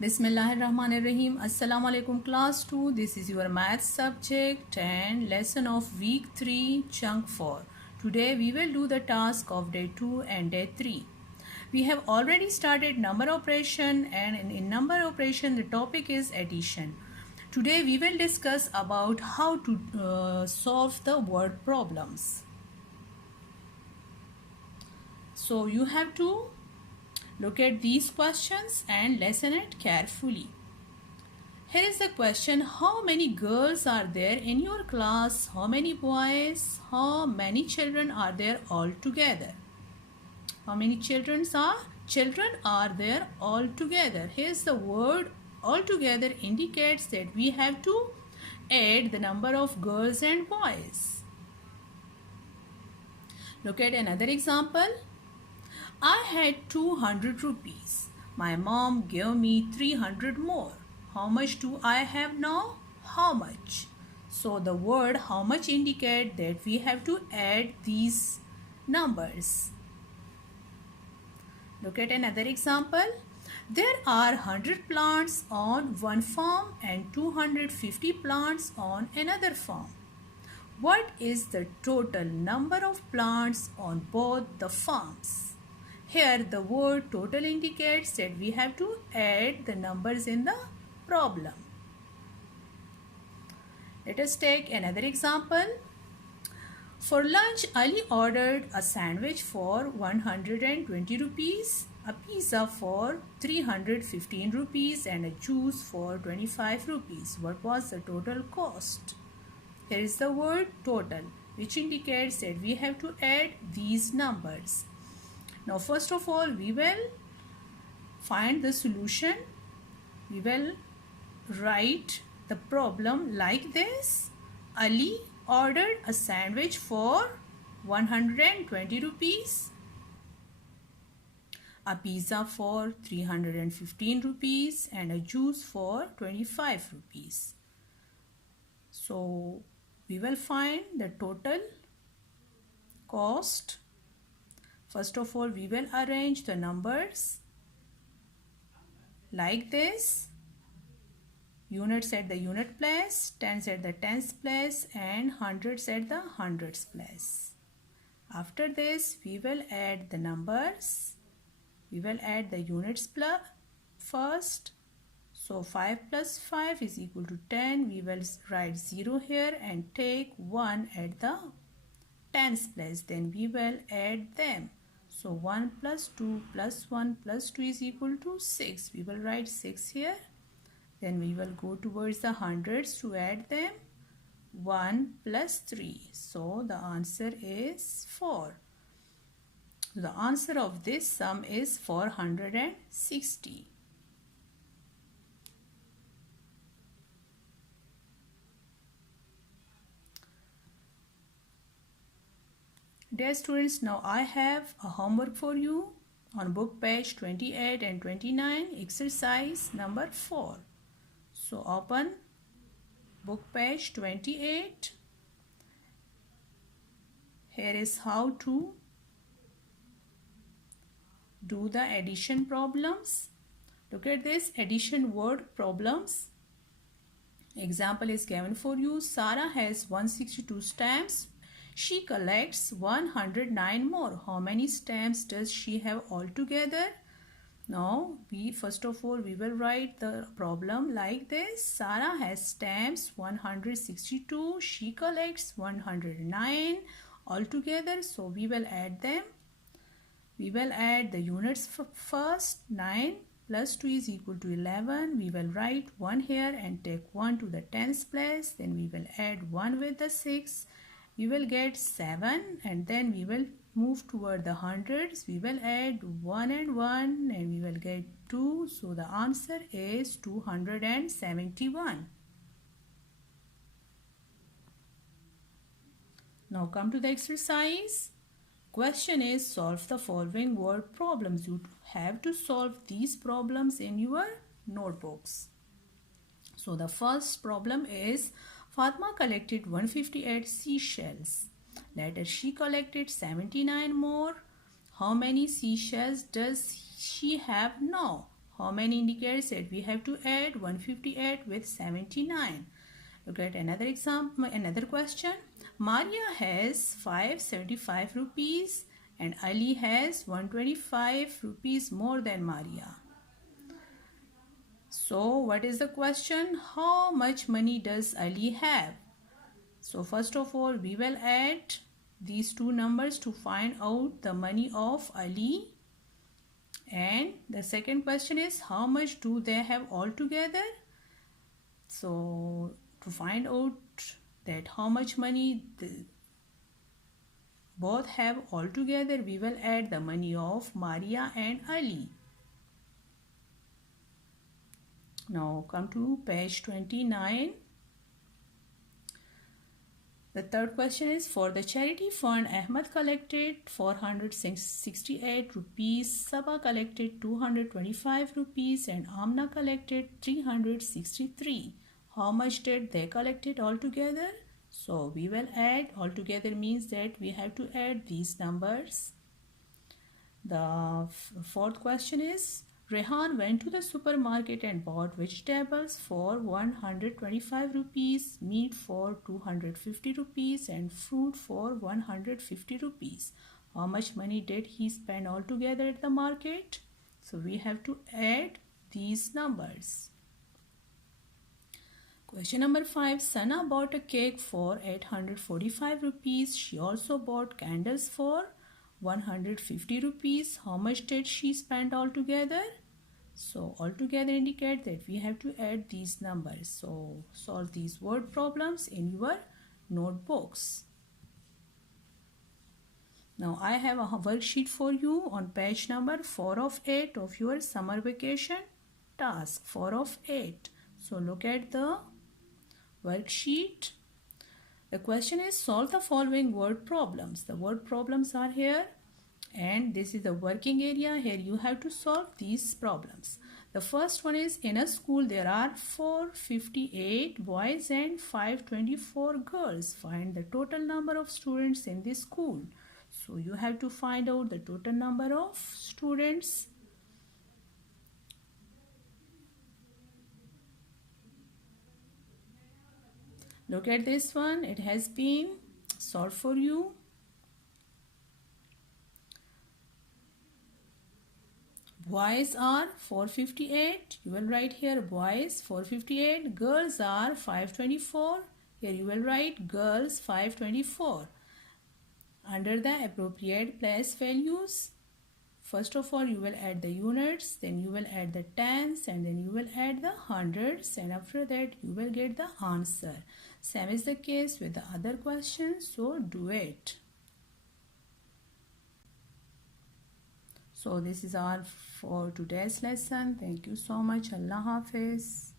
Bismillahirrahmanirrahim. Assalamu alaikum class 2. This is your math subject and lesson of week 3 chunk 4. Today we will do the task of day 2 and day 3. We have already started number operation and in number operation the topic is addition. Today we will discuss about how to solve the word problems. So you have to look at these questions and listen it carefully. Here is the question: how many girls are there in your class? How many boys? How many children are there all together? How many children are there all together? Here's the word all together indicates that we have to add the number of girls and boys. Look at another example. I had 200 rupees. My mom gave me 300 more. How much do I have now? How much? So the word how much indicate that we have to add these numbers. Look at another example. There are 100 plants on one farm and 250 plants on another farm. What is the total number of plants on both the farms? Here the word total indicates that we have to add the numbers in the problem. Let us take another example. For lunch, Ali ordered a sandwich for 120 rupees, a pizza for 315 rupees and a juice for 25 rupees. What was the total cost? Here is the word total, which indicates that we have to add these numbers. Now first of all we will find the solution. We will write the problem like this. Ali ordered a sandwich for 120 rupees, a pizza for 315 rupees and a juice for 25 rupees. So we will find the total cost. First of all, we will arrange the numbers like this. Units at the unit place, tens at the tens place and hundreds at the hundreds place. After this, we will add the numbers. We will add the units first. So 5 plus 5 is equal to 10. We will write 0 here and take 1 at the tens place. Then we will add them. So 1 plus 2 plus 1 plus 2 is equal to 6. We will write 6 here. Then we will go towards the hundreds to add them. 1 plus 3. So the answer is 4. The answer of this sum is 460. Dear students, now I have a homework for you on book page 28 and 29, exercise number 4. So open book page 28. Here is how to do the addition problems. Look at this addition word problems. Example is given for you. Sarah has 162 stamps. She collects 109 more. How many stamps does she have altogether? Now, first of all, we will write the problem like this. Sarah has stamps 162. She collects 109 altogether. So, we will add them. We will add the units first. 9 plus 2 is equal to 11. We will write 1 here and take 1 to the tens place. Then we will add 1 with the 6. We will get 7 and then we will move toward the hundreds. We will add 1 and 1 and we will get 2. So the answer is 271. Now come to the exercise. Question is solve the following word problems. You have to solve these problems in your notebooks. So the first problem is Fatma collected 158 seashells. Later she collected 79 more. How many seashells does she have now? How many indicates that we have to add 158 with 79? Look at another example, another question. Maria has 575 rupees and Ali has 125 rupees more than Maria. So what is the question? How much money does Ali have? So first of all, we will add these two numbers to find out the money of Ali. And the second question is, how much do they have altogether? So to find out that how much money both have altogether, we will add the money of Maria and Ali. Now come to page 29. The third question is, for the charity fund, Ahmad collected 468 rupees, Saba collected 225 rupees and Amna collected 363. How much did they collected altogether? So we will add, altogether means that we have to add these numbers. The fourth question is, Rehan went to the supermarket and bought vegetables for 125 rupees, meat for 250 rupees and fruit for 150 rupees. How much money did he spend altogether at the market? So we have to add these numbers. Question number 5. Sana bought a cake for 845 rupees. She also bought candles for 150 rupees. How much did she spend altogether? So altogether indicate that we have to add these numbers. So solve these word problems in your notebooks. Now I have a worksheet for you on page number 4 of 8 of your summer vacation task, 4 of 8. So look at the worksheet. The question is, solve the following word problems. The word problems are here and this is the working area. Here you have to solve these problems. The first one is, in a school there are 458 boys and 524 girls. Find the total number of students in this school. So you have to find out the total number of students. Look at this one. It has been solved for you. Boys are 458. You will write here boys 458. Girls are 524. Here you will write girls 524. Under the appropriate place values, first of all you will add the units, then you will add the tens, and then you will add the hundreds, and after that you will get the answer. Same is the case with the other questions, so do it. So this is all for today's lesson. Thank you so much. Allah Hafiz.